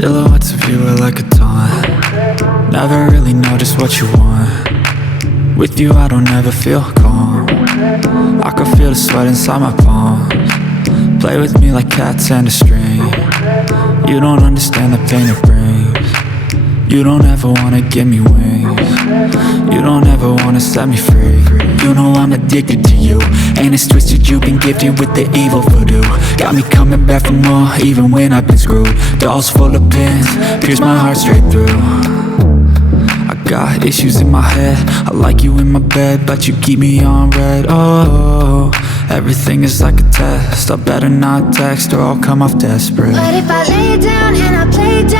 Silhouettes of you are like a taunt. Never really know just what you want. With you I don't ever feel calm. I can feel the sweat inside my palms. Play with me like cats and a string. You don't understand the pain it brings. You don't ever wanna give me wings. You don't ever wanna set me free. You know I'm addicted to you, and it's twisted, you've been gifted with the evil voodoo. Got me coming back for more, even when I've been screwed. Dolls full of pins, pierce my heart straight through. I got issues in my head, I like you in my bed, but you keep me on red. Oh, everything is like a test, I better not text or I'll come off desperate. But if I lay down and I play down